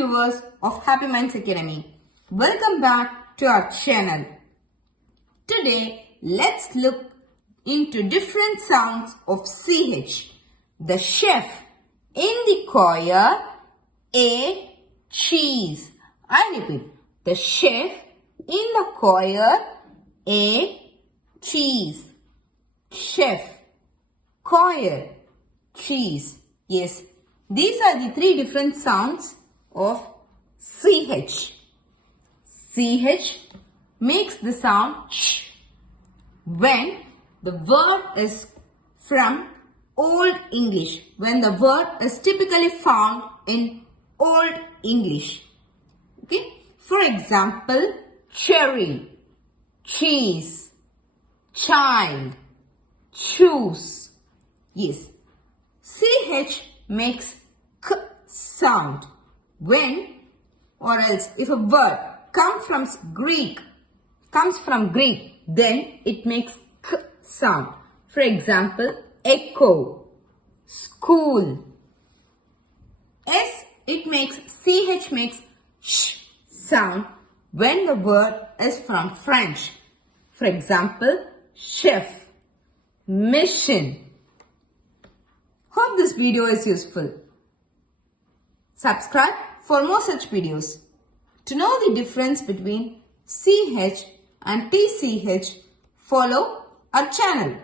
viewers of Happy Minds Academy. Welcome back to our channel. Today, let's look into different sounds of CH. The chef, in the choir, A, cheese. I repeat, the chef, in the choir, A, cheese. Chef, choir, cheese. Yes, these are the three different sounds of CH. CH makes the sound ch when the word is from Old English, when the word is typically found in Old English. Okay, for example, cherry, cheese, child, choose. Yes, CH makes k sound when, or else if a word comes from Greek, then it makes k sound. For example, echo, school. CH makes sh sound when the word is from French. For example, chef, mission. Hope this video is useful. Subscribe for more such videos. To know the difference between CH and TCH, follow our channel.